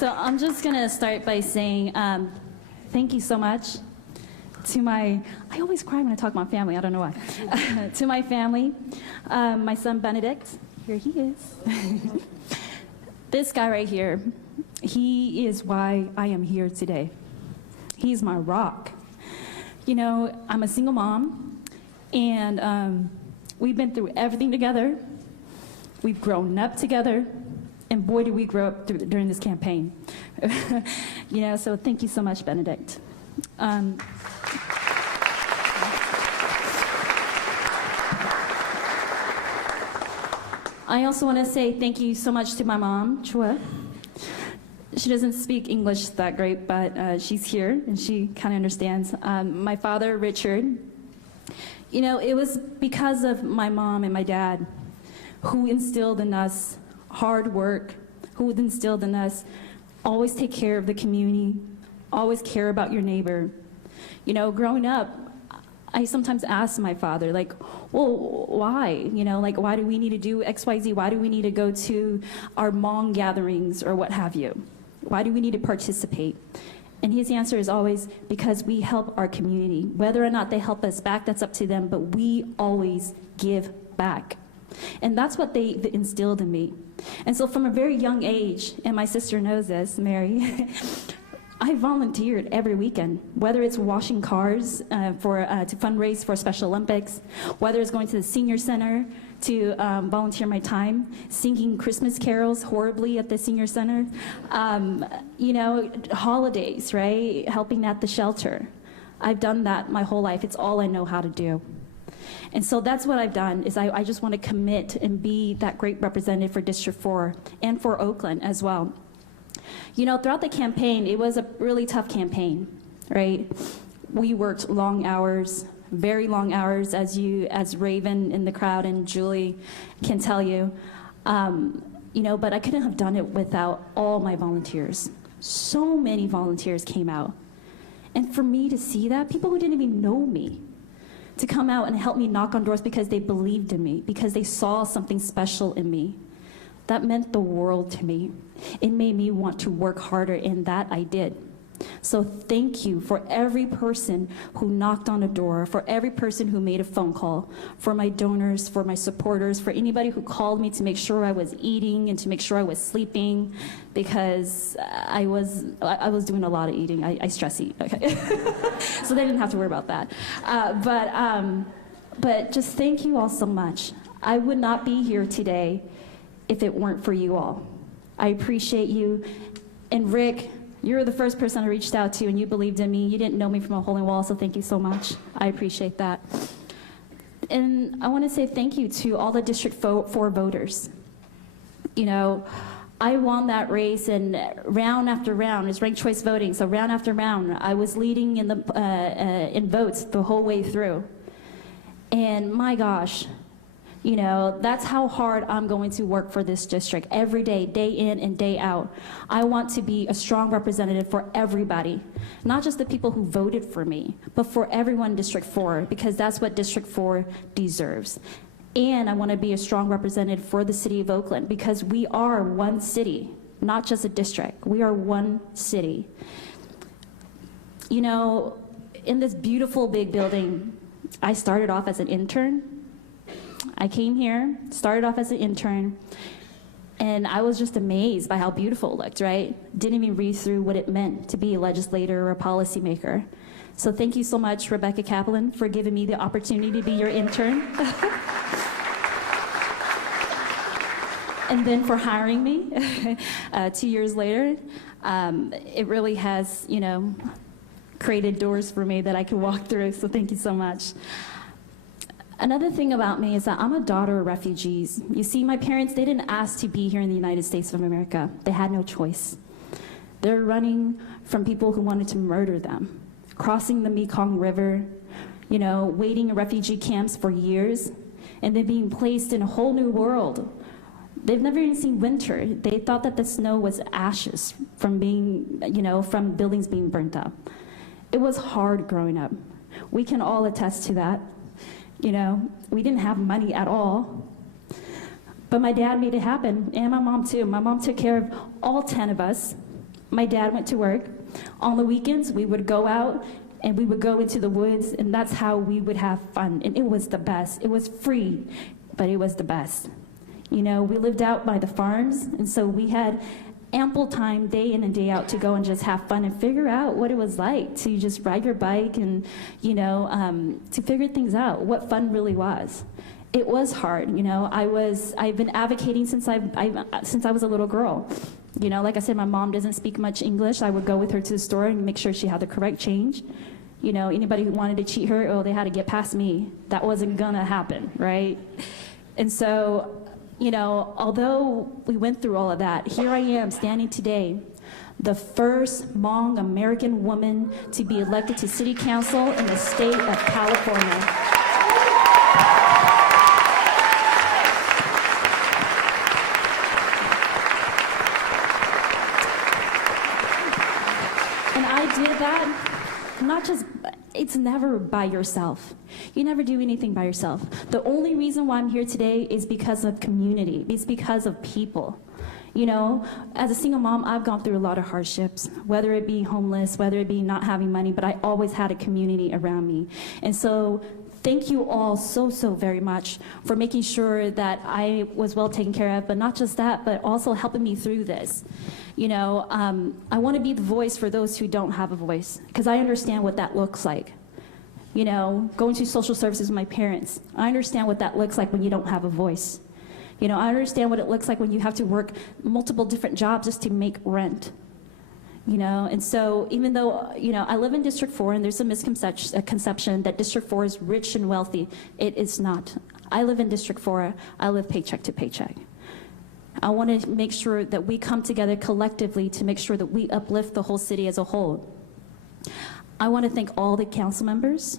So I'm just going to start by saying thank you so much to I always cry when I talk about family, I don't know why. To my family, my son Benedict, here he is. This guy right here, he is why I am here today. He's my rock. You know, I'm a single mom, and we've been through everything together. We've grown up together, and boy, did we grow up during this campaign. You know, so thank you so much, Benedict. I also want to say thank you so much to my mom, Chua. She doesn't speak English that great, but she's here and she kind of understands. My father, Richard, you know, it was because of my mom and my dad who instilled in us hard work, who instilled in us always take care of the community, always care about your neighbor. You know, growing up, I sometimes ask my father, like, well, why? You know, like, why do we need to do X, Y, Z? Why do we need to go to our Hmong gatherings or what have you? Why do we need to participate? And his answer is always, because we help our community. Whether or not they help us back, that's up to them, but we always give back. And that's what they instilled in me. And so from a very young age, and my sister knows this, Mary, I volunteered every weekend, whether it's washing cars to fundraise for Special Olympics, whether it's going to the senior center to volunteer my time, singing Christmas carols horribly at the senior center, you know, holidays, right, helping at the shelter. I've done that my whole life. It's all I know how to do. And so that's what I've done, is I just want to commit and be that great representative for District 4 and for Oakland as well. You know, throughout the campaign, it was a really tough campaign, right? We worked long hours, very long hours, as Raven in the crowd and Julie can tell you. You know, but I couldn't have done it without all my volunteers. So many volunteers came out. And for me to see that, people who didn't even know me, to come out and help me knock on doors because they believed in me, because they saw something special in me. That meant the world to me. It made me want to work harder, and that I did. So thank you for every person who knocked on a door, for every person who made a phone call, for my donors, for my supporters, for anybody who called me to make sure I was eating and to make sure I was sleeping, because I was doing a lot of eating. I stress eat, okay? So they didn't have to worry about that. But just thank you all so much. I would not be here today if it weren't for you all. I appreciate you. And Rick, you're the first person I reached out to, and you believed in me. You didn't know me from a hole in the wall, so thank you so much. I appreciate that. And I want to say thank you to all the District 4 voters. You know, I won that race, and round after round, it's ranked choice voting, so round after round, I was leading in votes the whole way through. And my gosh, you know, that's how hard I'm going to work for this district every day, day in and day out. I want to be a strong representative for everybody, not just the people who voted for me, but for everyone in District 4, because that's what District 4 deserves. And I want to be a strong representative for the city of Oakland, because we are one city, not just a district. We are one city. You know, in this beautiful big building, I started off as an intern. I came here, started off as an intern, and I was just amazed by how beautiful it looked, right? Didn't even read through what it meant to be a legislator or a policymaker. So thank you so much, Rebecca Kaplan, for giving me the opportunity to be your intern. And then for hiring me 2 years later. It really has, you know, created doors for me that I can walk through, so thank you so much. Another thing about me is that I'm a daughter of refugees. You see, my parents, they didn't ask to be here in the United States of America. They had no choice. They're running from people who wanted to murder them, crossing the Mekong River, you know, waiting in refugee camps for years, and then being placed in a whole new world. They've never even seen winter. They thought that the snow was ashes from being, you know, from buildings being burnt up. It was hard growing up. We can all attest to that. You know, we didn't have money at all, but my dad made it happen, and my mom too. My mom took care of all 10 of us, My dad went to work. On the weekends, we would go out and we would go into the woods, and that's how we would have fun. And it was the best. It was free, but it was the best. You know, we lived out by the farms, and so we had ample time day in and day out to go and just have fun and figure out what it was like to just ride your bike and, you know, to figure things out, what fun really was. It was hard, you know. I've been advocating since I was a little girl. You know, like I said, my mom doesn't speak much English. I would go with her to the store and make sure she had the correct change. You know, anybody who wanted to cheat her, oh, they had to get past me. That wasn't gonna happen, right? And so, you know, although we went through all of that, here I am standing today, the first Hmong American woman to be elected to city council in the state of California. Did that, not just, it's never by yourself. You never do anything by yourself. The only reason why I'm here today is because of community. It's because of people. You know, as a single mom, I've gone through a lot of hardships, whether it be homeless, whether it be not having money, but I always had a community around me. And so thank you all so very much for making sure that I was well taken care of, but not just that, but also helping me through this. You know, I want to be the voice for those who don't have a voice, because I understand what that looks like. You know, going to social services with my parents, I understand what that looks like when you don't have a voice. You know, I understand what it looks like when you have to work multiple different jobs just to make rent. You know, and so even though, you know, I live in District 4 and there's a misconception that District 4 is rich and wealthy, it is not. I live in District 4, I live paycheck to paycheck. I want to make sure that we come together collectively to make sure that we uplift the whole city as a whole. I want to thank all the council members.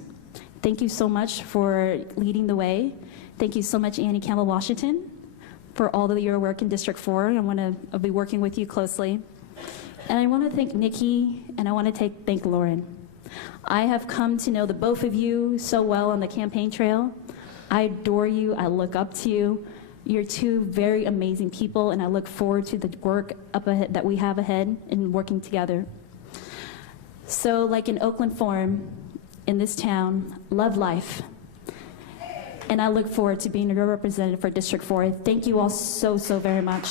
Thank you so much for leading the way. Thank you so much, Annie Campbell-Washington, for all of your work in District 4. I'll be working with you closely. And I want to thank Nikki, and I want to thank Lauren. I have come to know the both of you so well on the campaign trail. I adore you, I look up to you. You're two very amazing people, and I look forward to the work up ahead that we have ahead in working together. So like in Oakland Forum, in this town, love life. And I look forward to being your representative for District 4. Thank you all so very much.